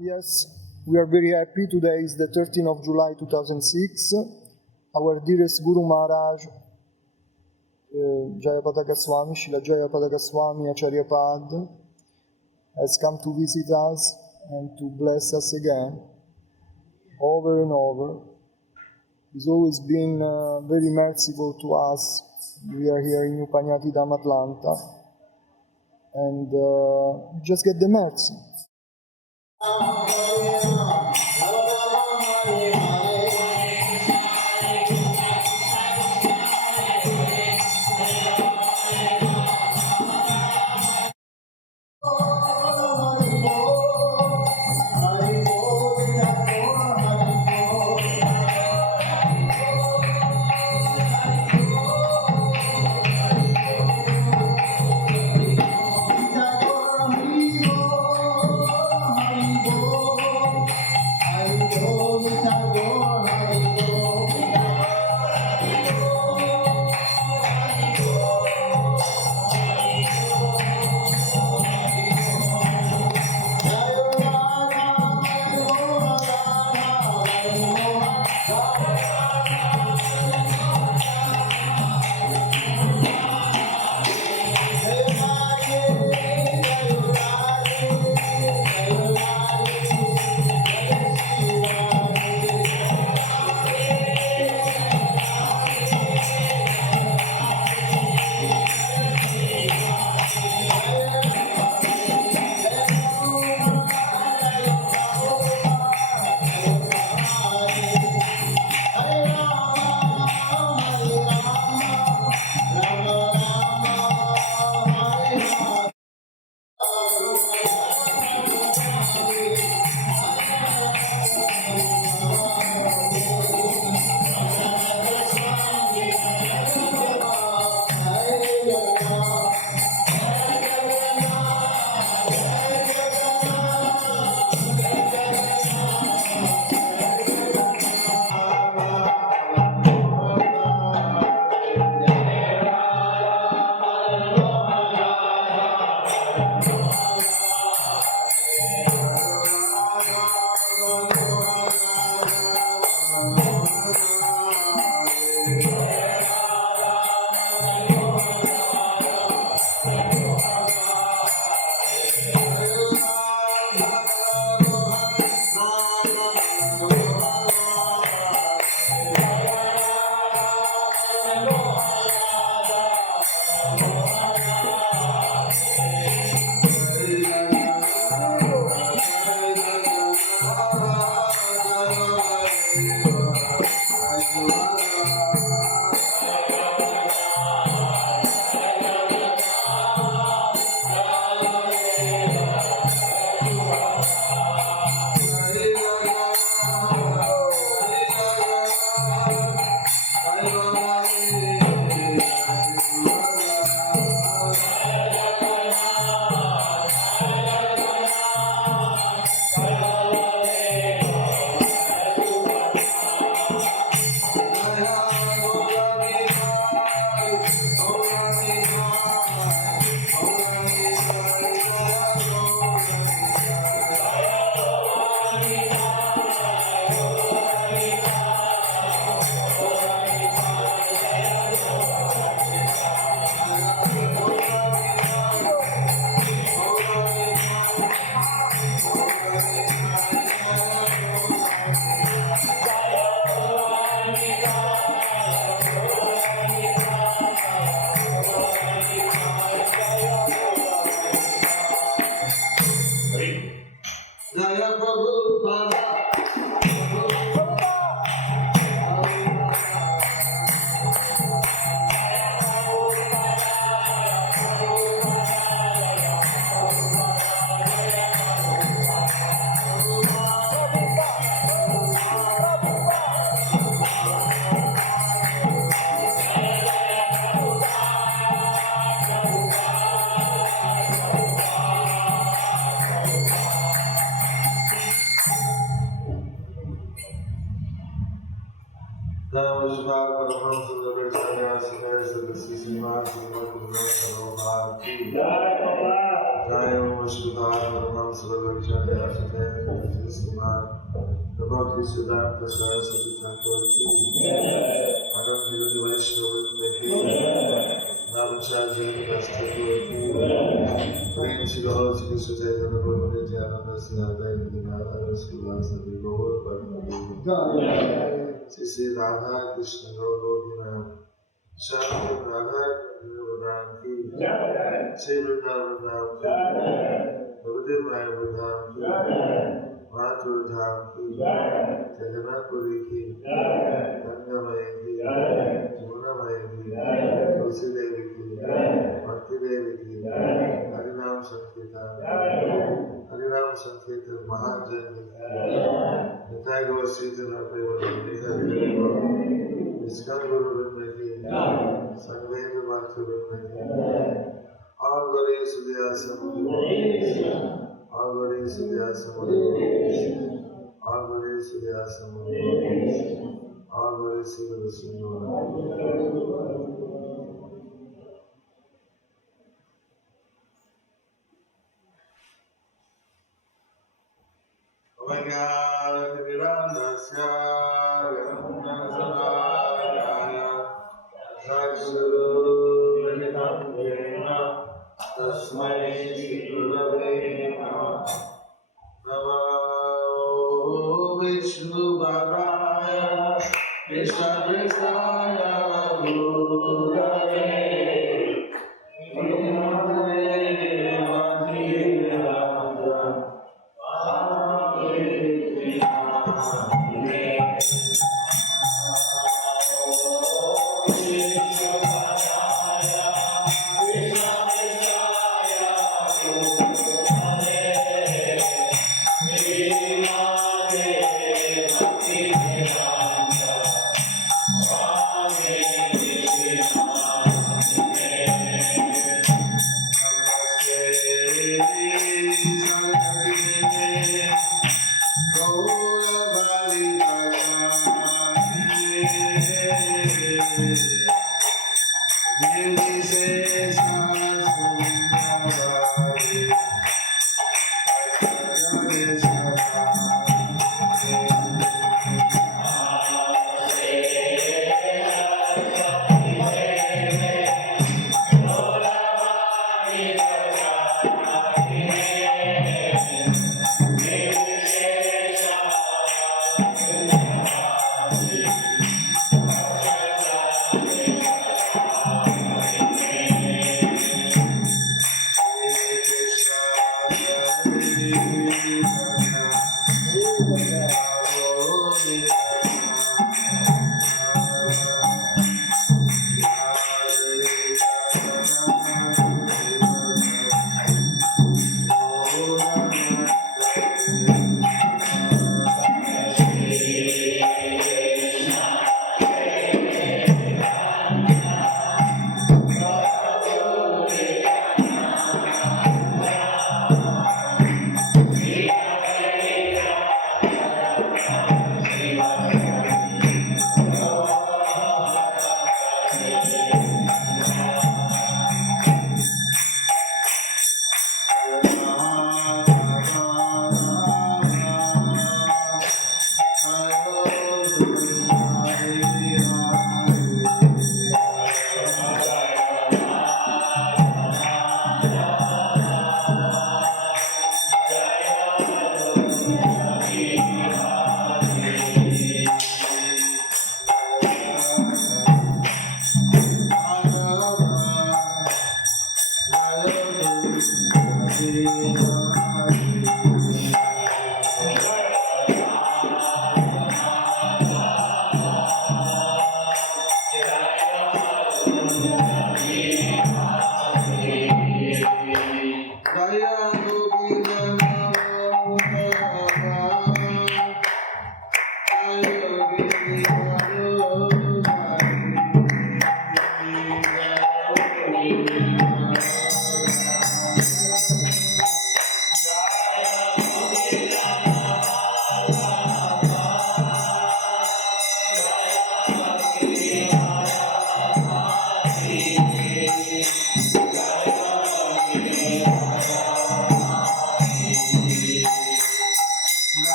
Yes, we are very happy. Today is the 13th of July 2006. Our dearest Guru Maharaj, Jayapataka Swami, Srila Jayapataka Swami Acharyapad, has come to visit us and to bless us again, over and over. He's always been very merciful to us. We are here in Upanyati Dham, Atlanta, and we just get the mercy.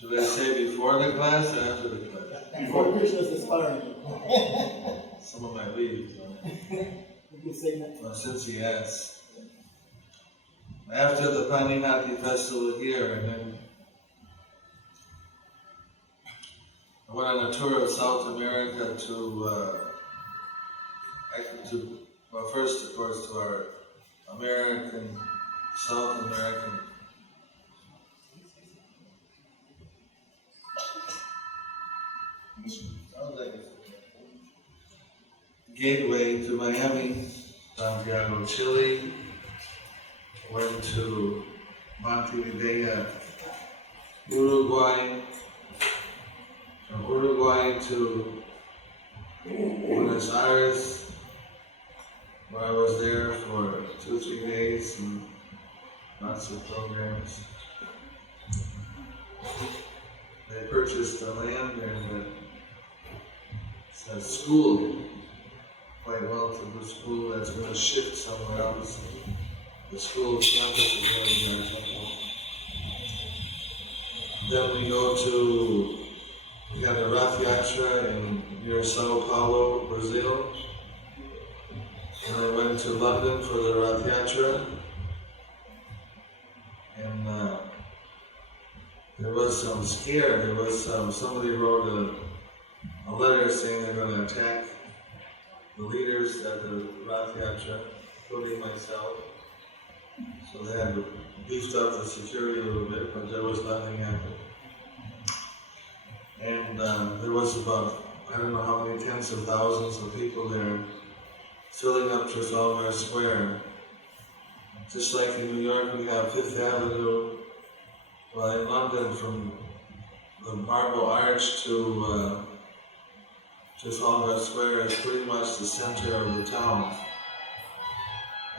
Should I say before the class or after the class? Before Krishna's aspiring. Someone might leave. Since he asked. After the Paninati festival here, and then I went on a tour of South America to well, first, of course, to our American, South American gateway to Miami, Santiago, Chile, went to Montevideo, Uruguay, from Uruguay to Buenos Aires, where I was there for 2-3 days and lots of programs. They purchased the land and a school, quite well to the school that's going to shift somewhere else. The school campus is going to be our temple. Then we had a Rath Yatra near Sao Paulo, Brazil. And I went to London for the Rath Yatra. And there was some scare. There was somebody wrote a letter saying they're going to attack the leaders at the Rath Yatra, including myself. So they had beefed up the security a little bit, but there was nothing happening. And there was about, I don't know how many tens of thousands of people there filling up Trafalgar Square. Just like in New York we have Fifth Avenue, well in London from the Marble Arch to Trafalgar Square is pretty much the center of the town.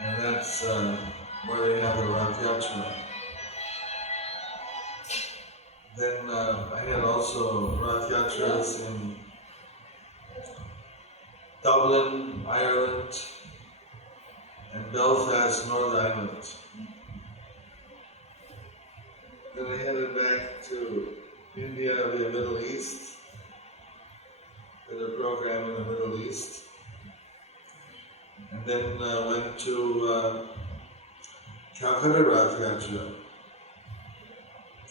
And that's where they have the Rath Yatra. Then I had also Rath Yatras in Dublin, Ireland, and Belfast, Northern Ireland. Then I headed back to India, the Middle East, did a program in the Middle East, and then went to Calcutta Rath Yatra.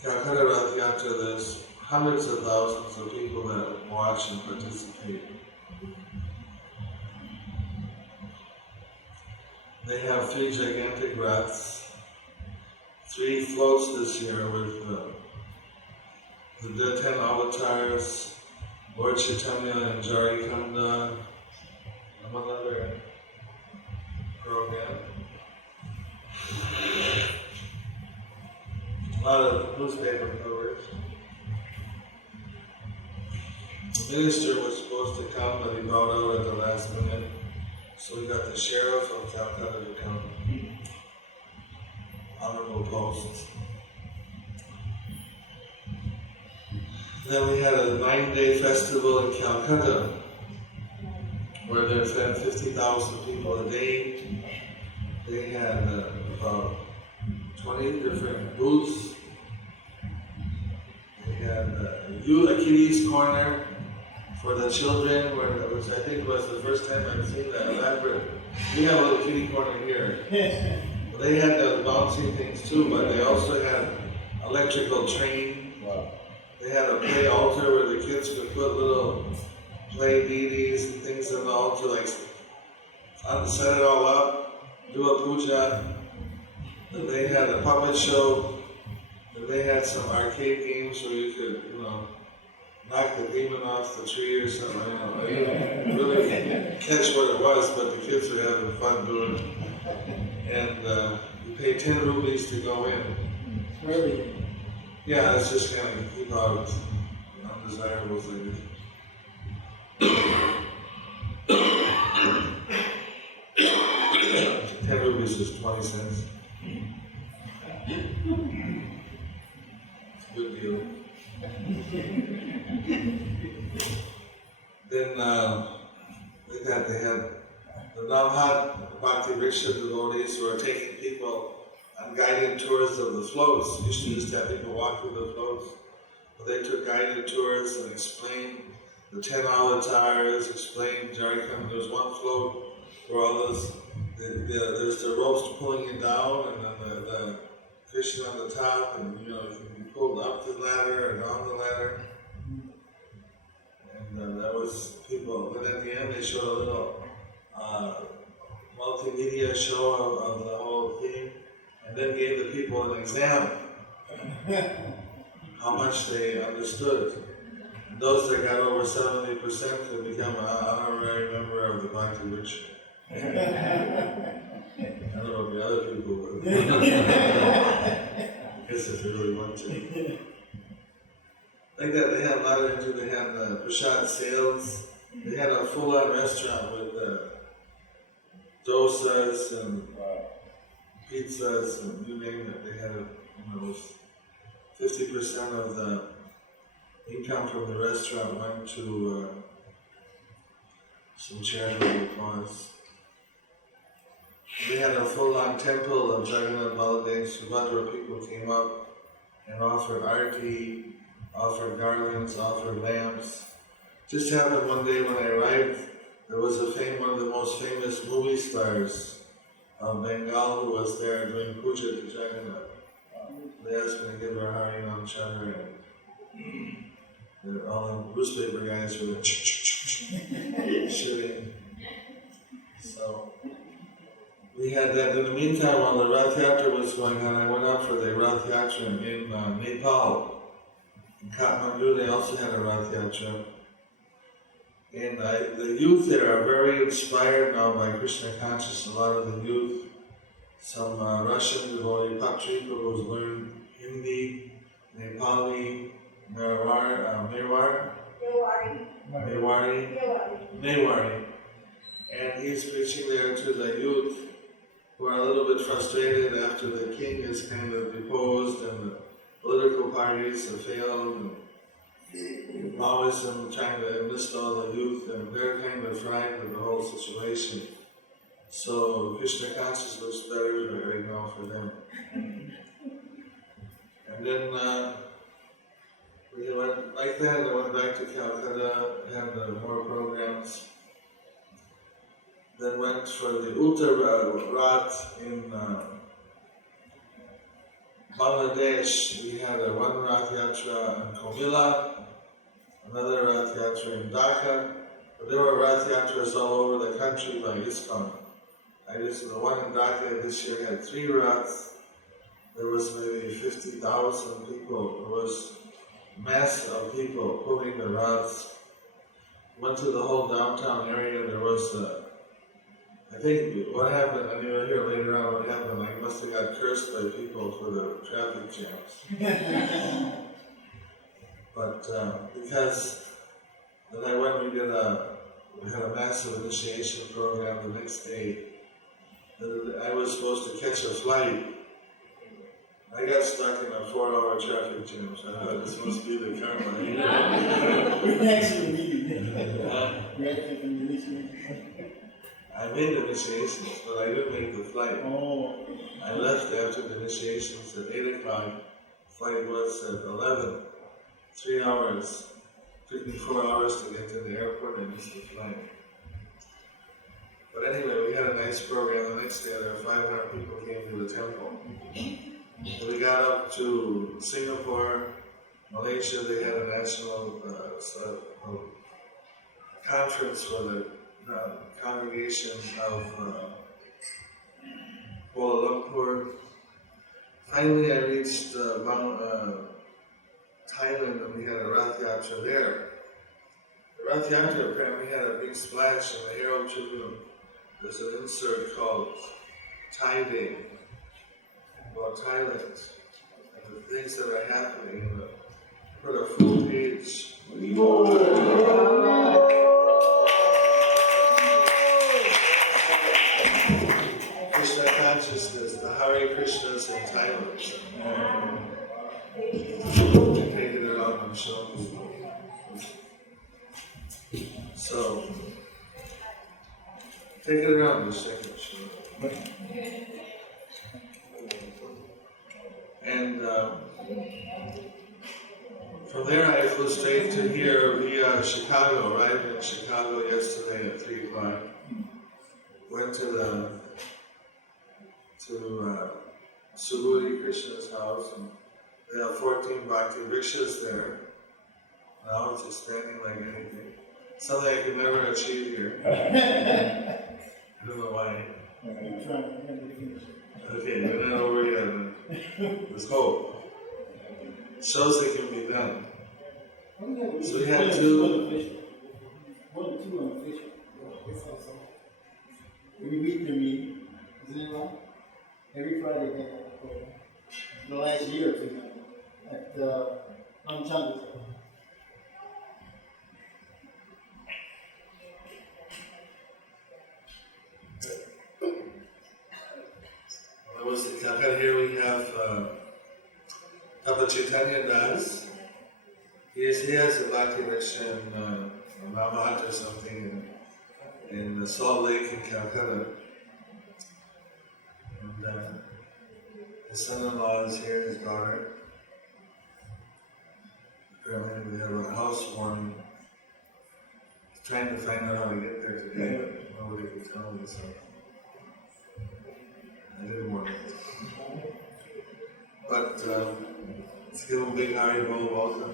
Calcutta Rath Yatra, there's hundreds of thousands of people that watch and participate. They have 3 gigantic raths, 3 floats this year with the 10 avatars, Lord Chaitanya and Jayapataka, and one other program. A lot of newspaper coverage. The minister was supposed to come, but he bowed out at the last minute. So we got the sheriff of Calcutta to come. Honorable post. Then we had a 9-day festival in Calcutta where they fed 50,000 people a day. They had about 20 different booths. They had a kiddies corner for the children, which I think was the first time I've seen that elaborate. We have a little kiddie corner here. They had the bouncing things too, but they also had electrical train. Wow. They had a play altar where the kids could put little play deities and things on the altar, like set it all up, do a puja. And they had a puppet show. And they had some arcade games where you could, knock the demon off the tree or something. I didn't really catch what it was, but the kids were having fun doing it. And you pay 10 rupees to go in. Really? Yeah, it's just kind of keep out undesirables like this. 10 rupees is 20 cents. It's a good deal. Then they had the Navhat Bhakti Riksha devotees who are taking people on guided tours of the floats. Used to just have people walk through the floats. But they took guided tours and explained the 10 avatars, explained Jarikham. There was one float where all those, there's the ropes pulling you down, and then the Krishna on the top, and you can be pulled up the ladder and down the ladder. And that was people. Then at the end they showed a little multimedia show of the whole thing, and then gave the people an exam, how much they understood. And those that got over 70% could become an honorary member of the Bhakti Ritual. I don't know if the other people would. I guess if they really want to. Like that, they had a lot of it. They had prasad sales. They had a full-on restaurant with dosas and pizzas and you name it. They had 50% of the income from the restaurant went to some charitable cause. They had a full-on temple of Jagannath, Baladev, Subhadra. People came up and offered arti, offered garlands, offered lamps. Just happened one day when I arrived, there was one of the most famous movie stars of Bengal who was there doing puja to Jagannath. They asked me to give her Harinam Chandra, and all the newspaper guys were shooting. So we had that. In the meantime, while the Rath Yatra was going on, I went out for the Rath Yatra in Nepal. In Kathmandu, they also had a Rath Yatra. And the youth there are very inspired now by Krishna consciousness. A lot of the youth, some Russian devotee Patrika who's learned Hindi, Nepali, Mewari. And he's preaching there to the youth who are a little bit frustrated after the king is kind of deposed and the political parties have failed. And Maoism trying to enlist all the youth, and they're kind of frightened with the whole situation. So Krishna consciousness looks better right now for them. And then we went like that, I went back to Calcutta, had more programs. Then went for the Uttar Rath in Bangladesh. We had one Rath Yatra in Comilla, another Rath Yatra in Dhaka, but there were Rath Yatras all over the country by ISKCON. The one in Dhaka this year had 3 Raths. There was maybe 50,000 people. There was a mass of people pulling the Raths. Went to the whole downtown area. There was I think what happened, and you'll hear later on what happened, I must have got cursed by people for the traffic jams. But because then I went, we had a massive initiation program the next day. I was supposed to catch a flight. I got stuck in a 4-hour traffic jam, so I thought this must be the karma. I made the initiations, but I didn't make the flight. I left after the initiations at 8 o'clock. Flight was at 11. 3 hours. Took me 4 hours to get to the airport and missed the flight. But anyway, we had a nice program. The next day, there were 500 people came to the temple. So we got up to Singapore, Malaysia. They had a national conference for the congregation of Kuala Lumpur. Finally, I reached Thailand, and we had a Rath Yatra there. The Rath Yatra apparently had a big splash in the Herald Tribune. There's an insert called Thai Day about Thailand and the things that are happening. Put a full page. Krishna consciousness, the Hare Krishnas in Thailand. Taking it out and showing people. So, take it around a second, sure. And from there I flew straight to here via Chicago, arrived in Chicago yesterday at 3 o'clock. Went to Subhuti Krishna's house, and they have 14 bhakti rickshaws there. Now it's expanding like anything. Something I could never achieve here. I don't know why. I'm trying to finish it. Okay, we're not over yet. Let's hope. Shows it can be done. So we had two. One or two unofficial. Every week they meet. Isn't it right? Every Friday they have a program. The last year or two now. At Ramchandra. That was the Calcutta. Here we have Papa Chaitanya Das. He has a Bhakti lecture in Mahat or something in Salt Lake in Calcutta. And his son-in-law is here, his daughter. Apparently we have a housewarming. Trying to find out how to get there today, but nobody could tell me, so I didn't want it. But let's give him a big Haribol welcome.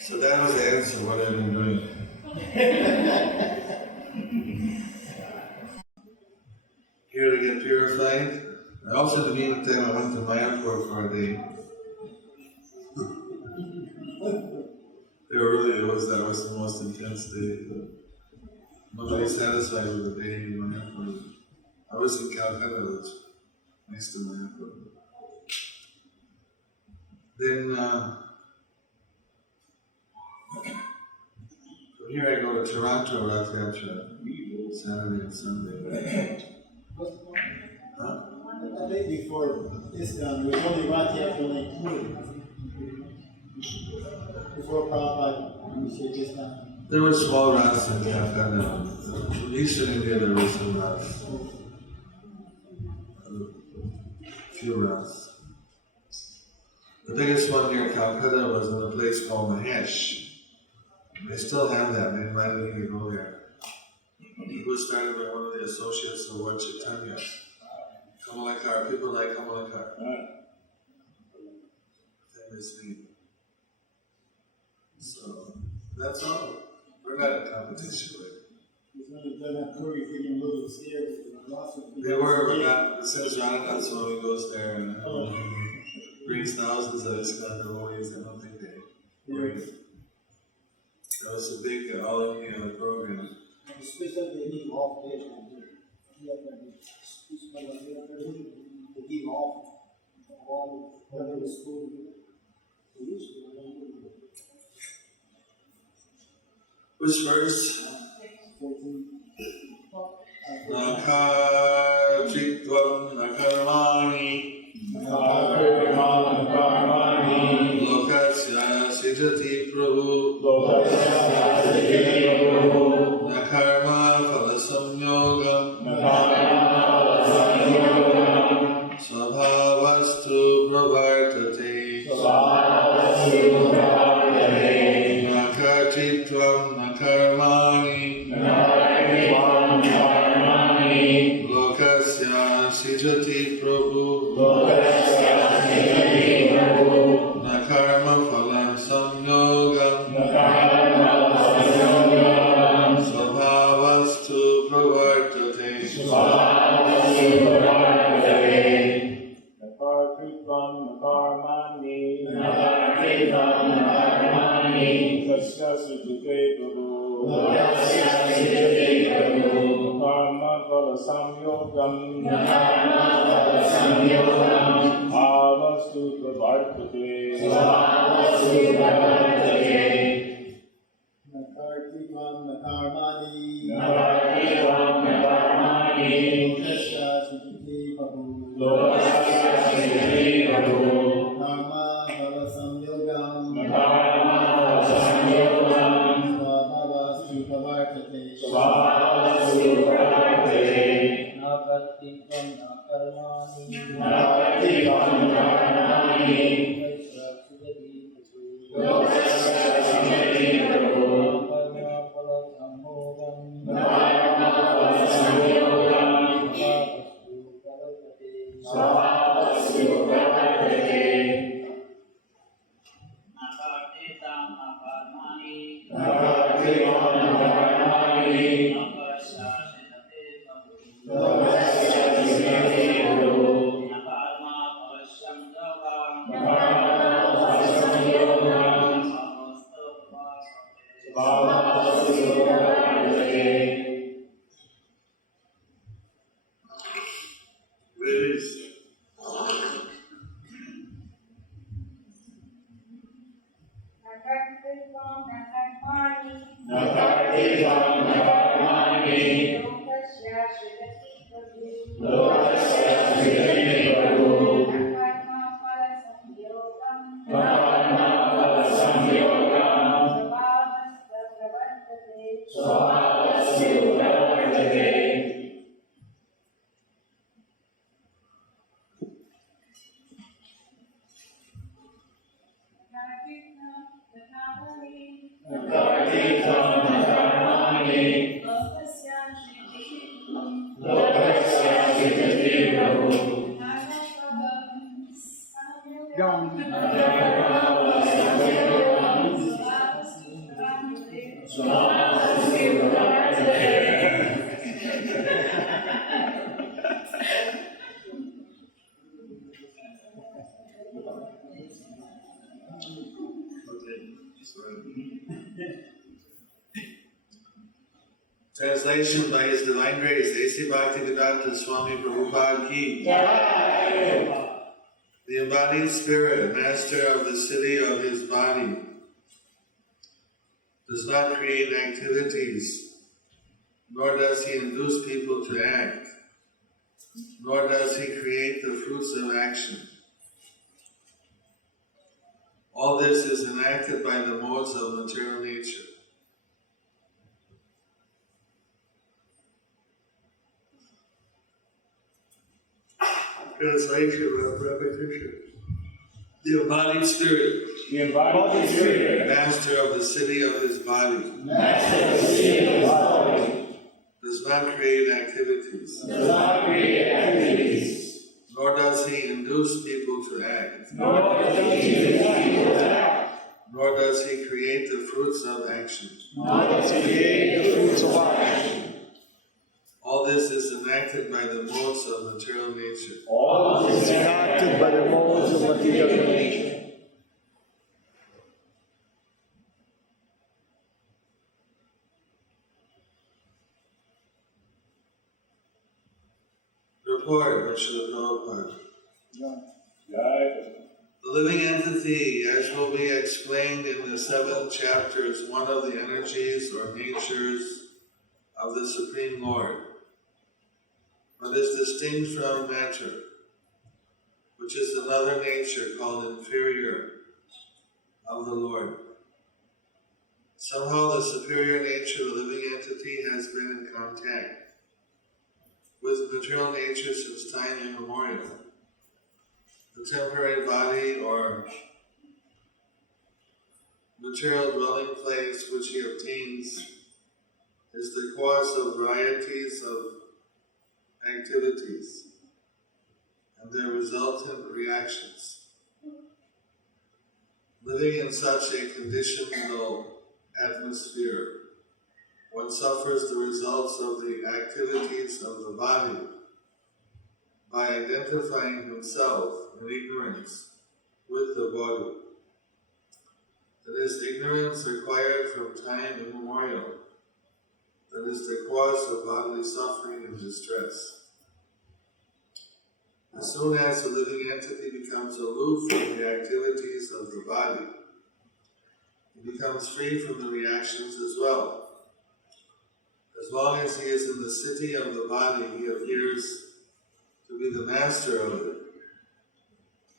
So that was the answer, what I've been doing. Here to get purified. I also, the meantime, I went to Mayapur for a day. That was the most intense day. Nobody satisfied with the day in Mayapur. I was in Calcutta, which next to Mayapur. Then from here I go to Toronto, Rath Yatra, Saturday and Sunday. Huh? I think before this done, there was only Rath Yatra only included. Before Prabhupada, we said this time. There were small Raths in Calcutta. In Eastern India there were some Raths. Few Raths. The biggest one near Calcutta was in a place called Mahesh. They still have that, they invited me to go there. It was started by one of the associates of Lord Chaitanya. Kamalakar, people like Kamalakar. Famous name. So, that's all. We're not in competition with it. They were, but not, since Radhanath Swami goes there and brings thousands of ISKCON devotees, I don't think they bring it. That was a big all-India program. Especially they give off days. They give off all the school. Which verse? 14. Nakachitvam nakarmani lokasya sijati prabhu nakarma phalasamyogam svabhavastu pravartate nakachitvam nakarmani lokasya sijati prabhu nakarma phalam samyogam svabhavastu pravartate Translation by His Divine Grace, A.C. Bhaktivedanta Swami Prabhupada Ki. The embodied spirit, master of the city of his body, does not create activities, nor does he induce people to act, nor does he create the fruits of action. All this is enacted by the modes of material nature. Translation of repetition. The embodied spirit, master of the city of his body, does not create activities, nor does he induce people to act, nor does he create the fruits of action. All this is enacted by the modes of material nature. Report by Srila Prabhupada. The living entity, as will be explained in the 7 chapters, one of the energies or natures of the Supreme Lord, but is distinct from matter, which is another nature called inferior of the Lord. Somehow the superior nature of the living entity has been in contact with material nature since time immemorial. The temporary body or material dwelling place which he obtains is the cause of varieties of activities and their resultant reactions. Living in such a conditional atmosphere, one suffers the results of the activities of the body by identifying himself in ignorance with the body. That is, ignorance acquired from time immemorial, that is the cause of bodily suffering and distress. As soon as the living entity becomes aloof from the activities of the body, he becomes free from the reactions as well. As long as he is in the city of the body, he appears to be the master of it.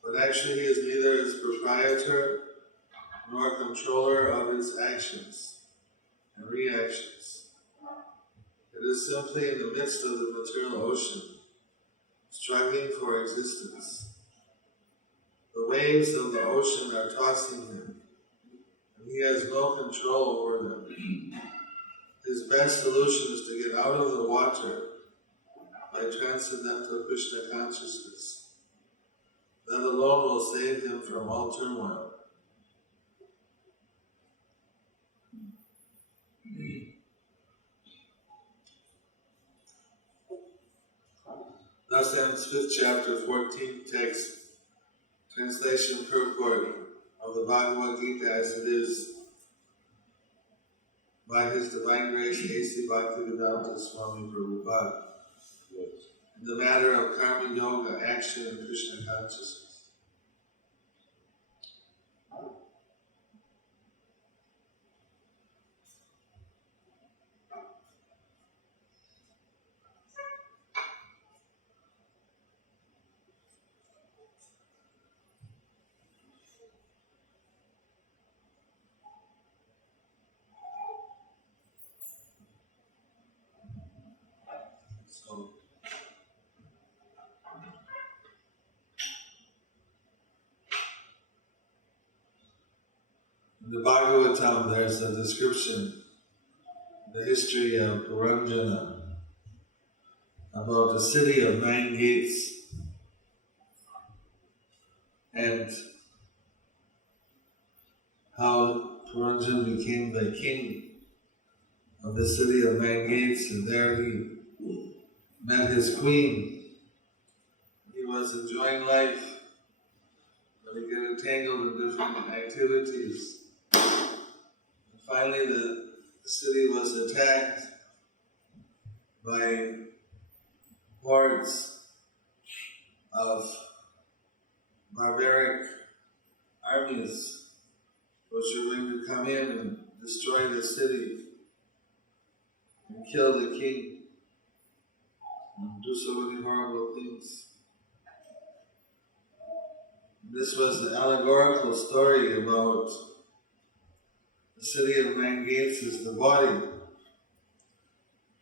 But actually he is neither its proprietor nor controller of its actions and reactions. It is simply in the midst of the material ocean, struggling for existence. The waves of the ocean are tossing him, and he has no control over them. His best solution is to get out of the water by transcendental Krishna consciousness. That alone will save him from all turmoil. Thus ends 5th chapter, 14th text, translation purport of the Bhagavad Gītā as it is by His Divine Grace, A.C. Bhaktivedanta Swami Prabhupada, in the matter of karma yoga, action, and Krishna consciousness. In the Bhagavatam, there's a description, the history of Puranjana, about the city of 9 gates, and how Puranjana became the king of the city of 9 gates, and there he met his queen. He was enjoying life, but he got entangled in different activities. And finally the city was attacked by hordes of barbaric armies which were going to come in and destroy the city and kill the king and do so many horrible things. This was the allegorical story about the city of 9 gates is the body.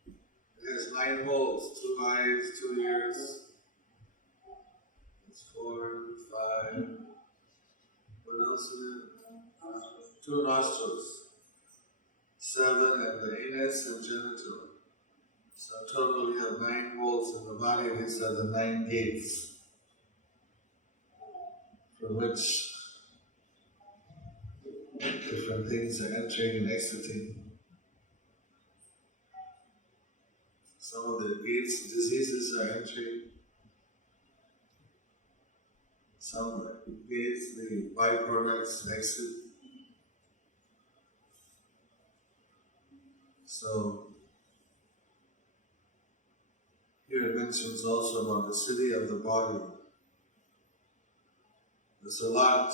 It has 9 holes, 2 eyes, 2 ears. It's 4, 5. What else is it? 2 nostrils. 7, and the anus and genital. So in total we have 9 holes in the body. These are the 9 gates from which different things are entering and exiting. Some of the gates, diseases are entering. Some gates, the byproducts exit. So, here it mentions also about the city of the body. There's a lot,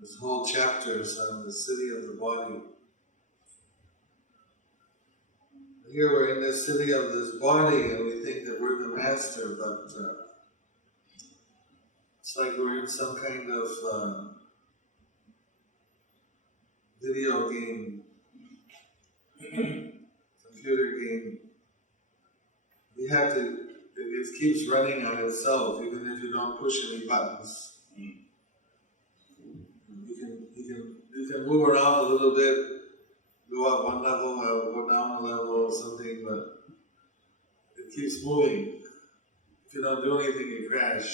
this whole chapter is on the city of the body. Here we're in the city of this body and we think that we're the master, but it's like we're in some kind of video game, computer game. You have to, it keeps running on itself even if you don't push any buttons. You can move around a little bit, go up one level or go down a level or something, but it keeps moving. If you don't do anything, you crash.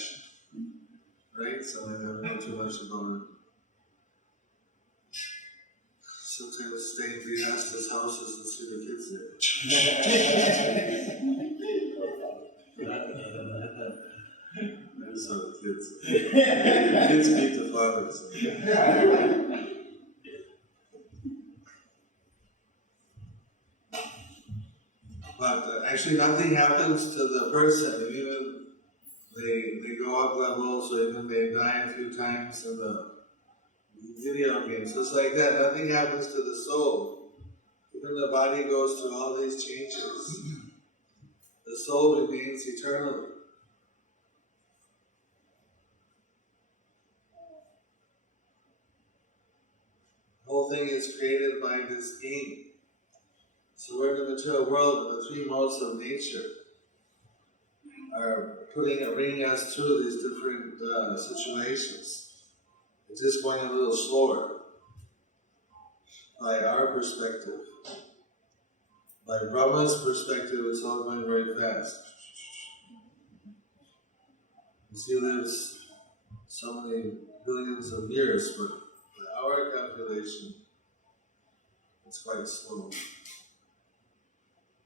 Right? So I don't know too much about it. Sometimes stay in Vihasta's houses and see the kids there. I saw the kids. Kids meet the fathers. But actually nothing happens to the person. Even they go up levels or even they die a few times in the video games. It's like that. Nothing happens to the soul. Even the body goes through all these changes. The soul remains eternally. The whole thing is created by this game. So we're in the material world, and the 3 modes of nature are bringing us through these different situations. It's just going a little slower by our perspective. By Brahma's perspective, it's all going very fast. He lives so many billions of years, but by our calculation, it's quite slow.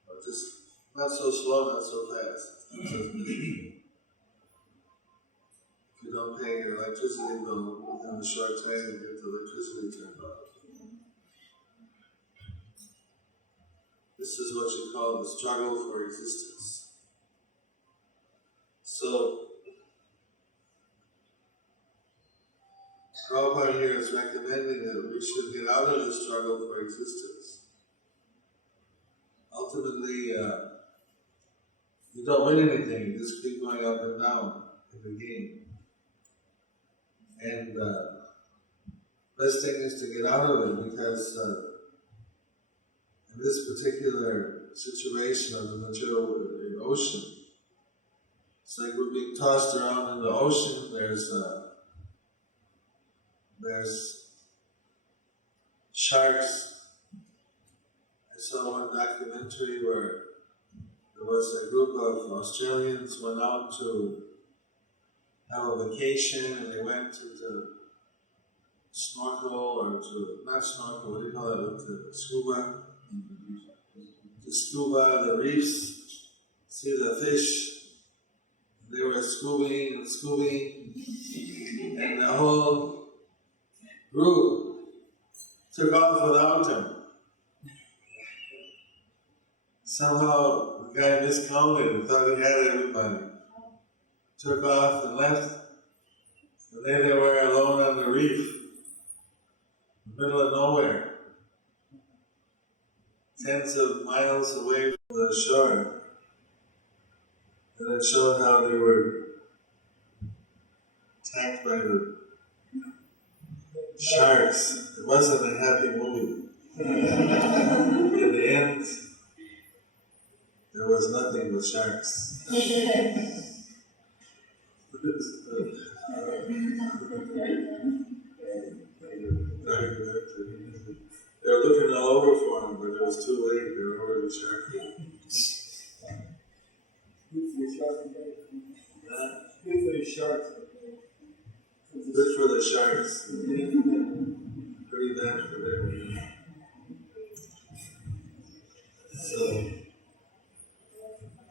Or just not so slow, not so fast. If you don't pay your electricity bill, within a short time you get the electricity turned off. This is what you call the struggle for existence. So, Prabhupada here is recommending that we should get out of the struggle for existence. Ultimately, you don't win anything, you just keep going up and down in the game. And best thing is to get out of it, because in this particular situation of the material ocean, it's like we're being tossed around in the ocean. There's sharks. I saw one documentary where there was a group of Australians went out to have a vacation, and they went to snorkel, or to, not snorkel, what do you call it, to scuba, the reefs, see the fish. They were scubaing and scubaing, and the whole group took off without him. Somehow the guy miscounted and thought he had everybody. Took off and left, and there they were alone on the reef, in the middle of nowhere, tens of miles away from the shore. And it showed how they were attacked by the sharks. It wasn't a happy movie. In the end, there was nothing but sharks. They were looking all over for him, but it was too late. They were already sharks. Good for the sharks. Good for the sharks. Pretty bad for them. So,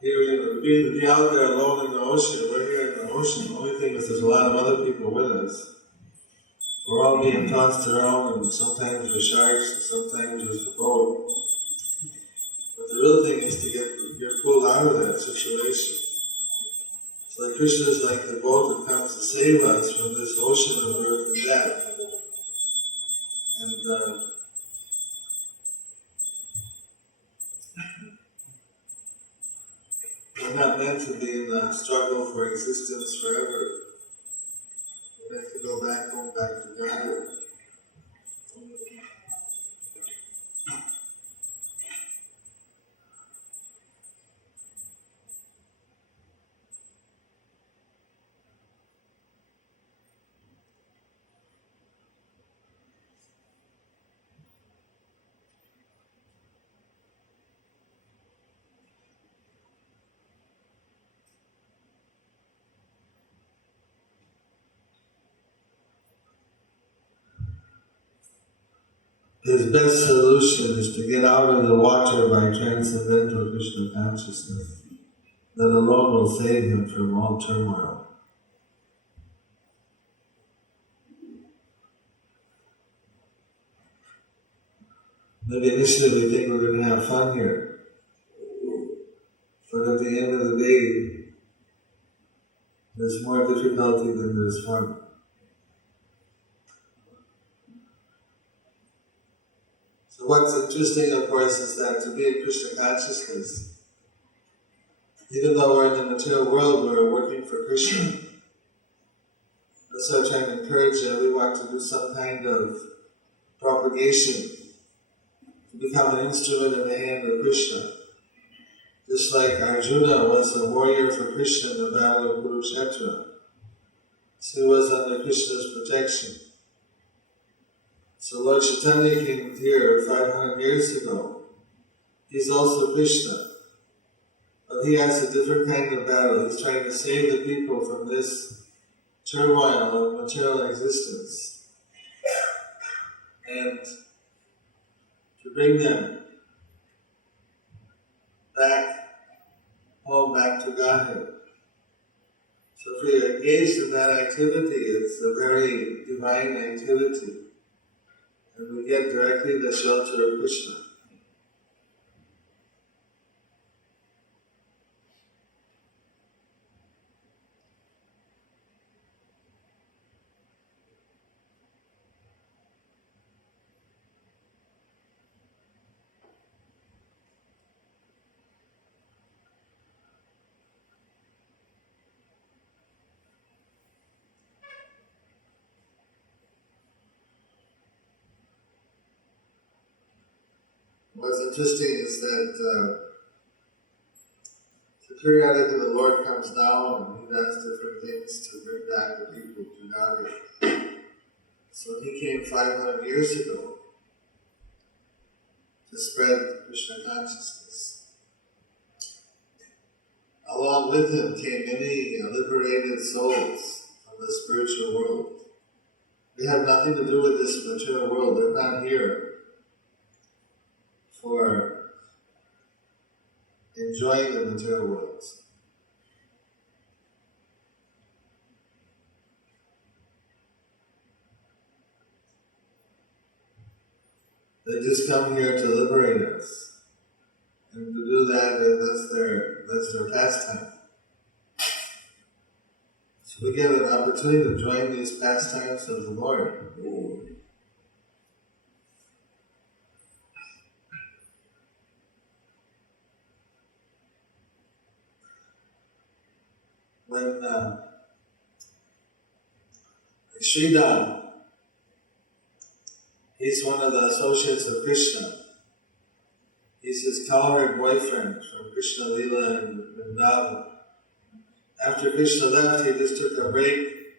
here to be out there alone in the ocean, we're here in the ocean. The only thing is there's a lot of other people with us. We're all being tossed around, and sometimes with sharks, and sometimes with the boat. But the real thing is to get pulled out of that situation. So like Krishna is like the boat that comes to save us from this ocean of birth and death. And we're not meant to be in a struggle for existence forever. We're meant to go back home, back to God. His best solution is to get out of the water by transcendental Krishna consciousness. That alone will save him from all turmoil. Maybe initially we think we're going to have fun here. But at the end of the day, there's more difficulty than there's fun. So what's interesting, of course, is that to be in Krishna consciousness, even though we're in the material world, we're working for Krishna. That's why I'm trying to encourage everyone to do some kind of propagation, to become an instrument in the hand of Krishna. Just like Arjuna was a warrior for Krishna in the battle of Kurukshetra. So he was under Krishna's protection. So Lord Chaitanya came here 500 years ago. He's also Krishna. But he has a different kind of battle. He's trying to save the people from this turmoil of material existence. And to bring them back home, back to Godhead. So if we are engaged in that activity, it's a very divine activity. And we get directly the shelter of Krishna. What's interesting is that periodically the Lord comes down and He does different things to bring back the people to Godhead. So He came 500 years ago. to spread Krishna consciousness. Along with him came many liberated souls from the spiritual world. They have nothing to do with this material world. They're not here for enjoying the material world. They just come here to liberate us. And to do that, that's their pastime. So we get an opportunity to join these pastimes of the Lord. When Sridhar, he's one of the associates of Krishna. He's his cowherd boyfriend from Krishna Lila and Vrindavan. After Krishna left, he just took a break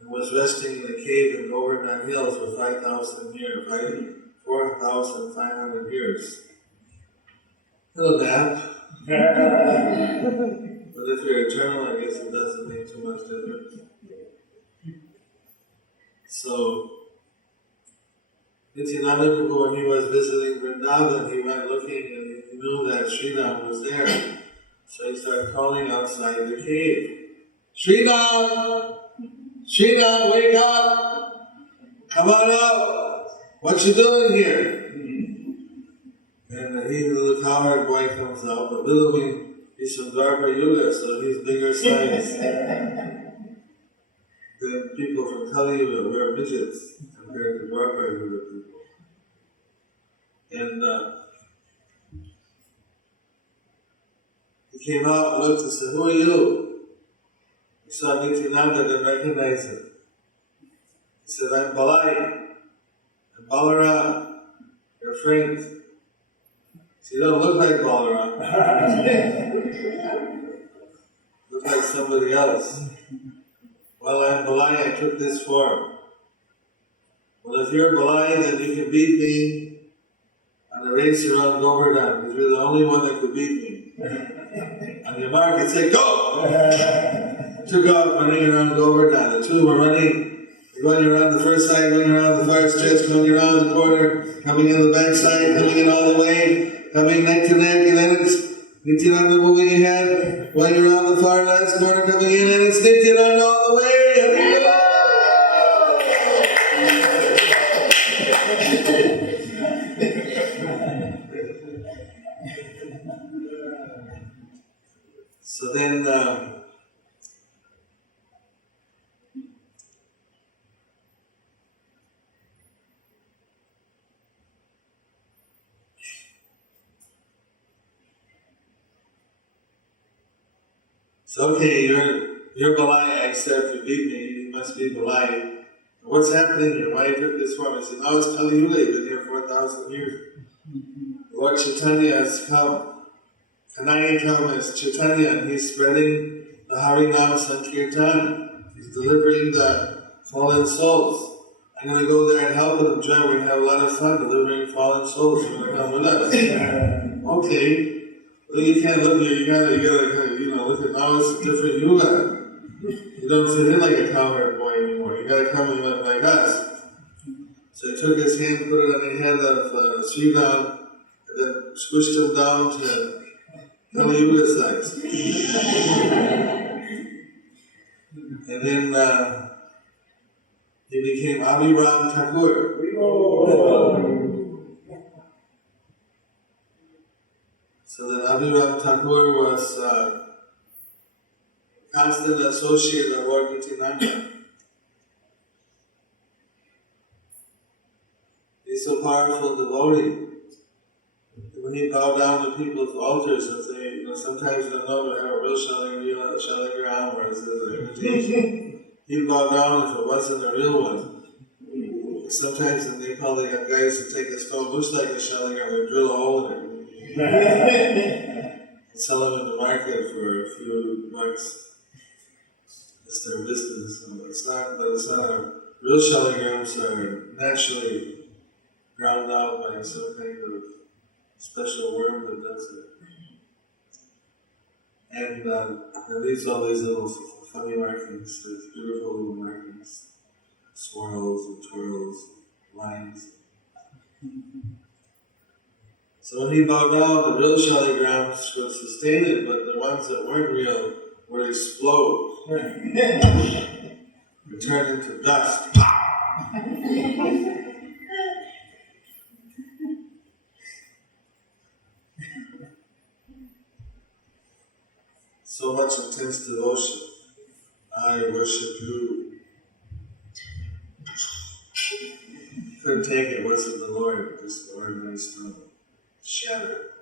and was resting in a cave in Govardhan Hills for 4,500 years. Little nap. But if you're eternal, I guess it doesn't make too much difference. So, Nityananda Prabhu, when he was visiting Vrindavan, he went looking and he knew that Sridhar was there. So he started calling outside the cave. Sridhar! Sridhar, wake up! Come on out! What you doing here? And the little cowherd boy comes out, but little he's from Dwarka Yuga, so he's bigger size than people from Kali Yuga. We're midgets compared to Dwarka Yuga people. And he came out and looked and said, "Who are you?" He saw Nityananda, didn't recognize him. He said, "I'm Balai. I'm Balaram, your friend." So you don't look like Balaram. Look like somebody else. "Well, I'm Balai, I took this form." "Well, if you're Balai, then you can beat me on the race around Govardhan, because you're the only one that could beat me. On your mark, and say, go! Took off running around Govardhan. The two were running, going around the first side, going around the far stretch, coming around the corner, coming in the back side, coming in all the way, coming neck to neck, and then it's Nityananda moving ahead, going around the far last corner, coming in, and it's Nityananda all the way. So then, so okay, you're Balai, I accept, you beat me, you must be Balai. What's happening here? Why you took this form? I said, now it's Kali Yuga, you've been here 4,000 years. Lord Chaitanya has come. Kanai come as Chaitanya, and he's spreading the Harinam Sankirtan. He's delivering the fallen souls. I'm going to go there and help them, John. We're going to have a lot of fun delivering fallen souls. You're going to come with us. Okay. Well, you can't look here. You gotta, look at now it's a different Yuga. You don't fit in like a cowherd boy anymore. You gotta come and look like us. So he took his hand, put it on the head of Sridhar, and then squished him down to Kali Yuga size. And then he became Abhiram Thakur. So that Abhiram Thakur was constant associate of Lord Nityananda. He's so powerful devotee. When he bowed down to people's altars and say, sometimes you don't know to have a real shaligram or it's an imitation. He'd bow down if it wasn't a real one. Sometimes in Nepal they got guys that take a stone, looks like a shaligram, and drill a hole in it. And sell them in the market for a few bucks. It's their business. It's not real shaligrams are naturally ground out by some kind of special worm that does it. And it leaves all these little funny markings, these beautiful little markings, swirls and twirls, lines. So when he bowed down, the real shaligrams would sustain it, but the ones that weren't real would explode. Would turn into dust. So much intense devotion. I worship you. Couldn't take it, wasn't the Lord, just the ordinary stone. Shattered.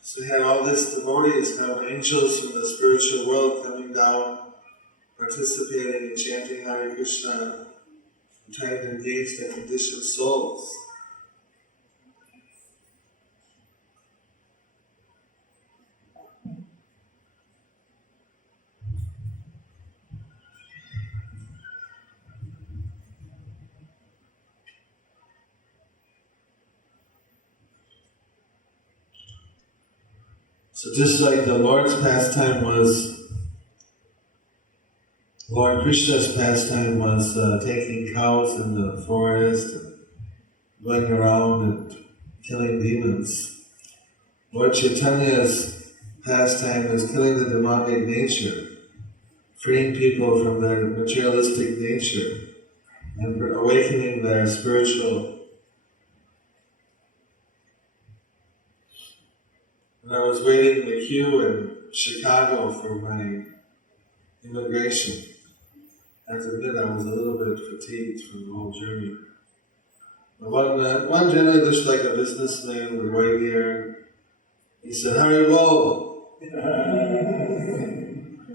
So we had all this devotees, angels from the spiritual world coming down, participating in chanting Hare Krishna, and trying to engage the conditioned souls. So just like the Lord's pastime was, Lord Krishna's pastime was taking cows in the forest, and going around and killing demons. Lord Chaitanya's pastime is killing the demonic nature, freeing people from their materialistic nature, and awakening their spiritual. And I was waiting in the queue in Chicago for my immigration. I have to admit I was a little bit fatigued from the whole journey. But one gentleman looked like a businessman with white hair. He said, Haribol!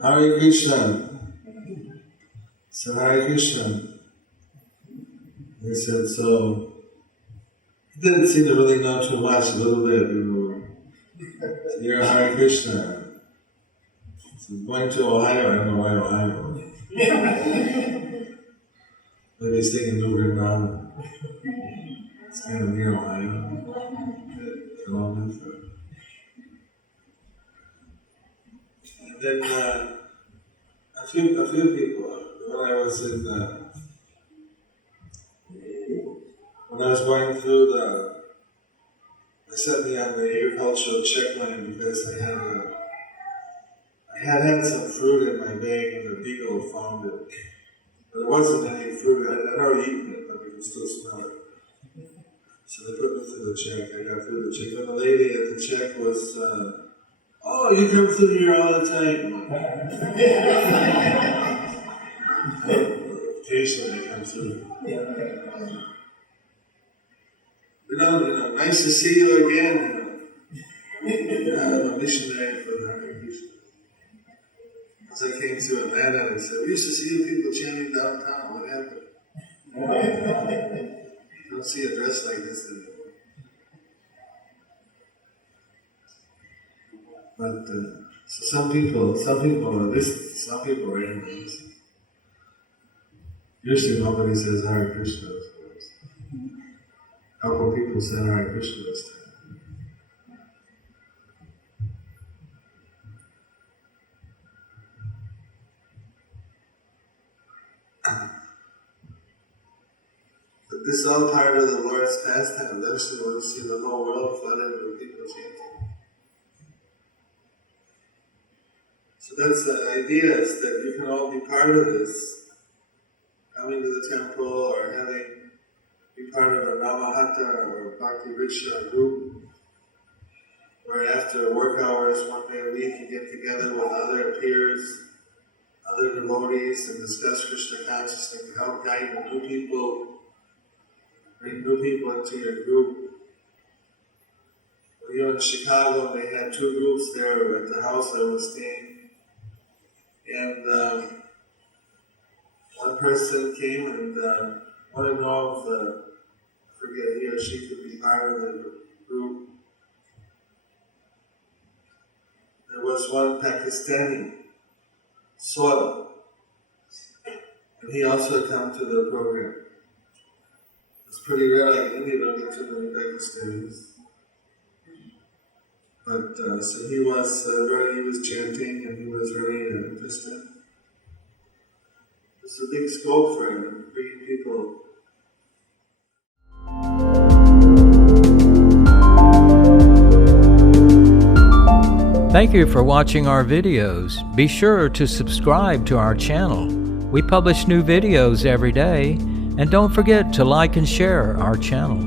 Hare Krishna! I said, Hare Krishna. He said, so, he didn't seem to really know too much, a little bit, You're a Hare Krishna. So going to Ohio, I don't know why Ohio. Maybe he's thinking New Vrindavan. It's kind of near Ohio. Columbus. And then a few people, when I was going through they set me on the agricultural checkline because I had some fruit in my bag and the beagle found it. But there wasn't any fruit. I'd already eaten it, but we could still smell it. So they put me through the check. I got through the check. And the lady at the check was, oh, you come through here all the time. Occasionally I come through. Nice to see you again. I'm a missionary for the Hare Krishna. As I came to Atlanta, they said, we used to see you people chanting downtown. What happened? You don't see a dress like this anymore. But so some people are listening, some people are in this. Usually nobody says Hare Krishna. A couple people said Hare Krishna this time. But this is all part of the Lord's pastime. Eventually we'll see the whole world flooded with people chanting. So that's the idea, is that you can all be part of this. Coming to the temple or be part of a Namahata or Bhakti Riksha group, where after work hours, one day a week, you get together with other peers, other devotees, and discuss Krishna consciousness and help guide new people, bring new people into your group. When in Chicago, they had two groups there at the house I was staying, and one person came and wanted to know if I forget he or she could be part of the group. There was one Pakistani, Swami, and he also had come to the program. It's pretty rare, like India don't get too many Pakistanis. But so he was chanting and he was really interested. There's a big scope for him, bringing people. Thank you for watching our videos. Be sure to subscribe to our channel. We publish new videos every day, and don't forget to like and share our channel.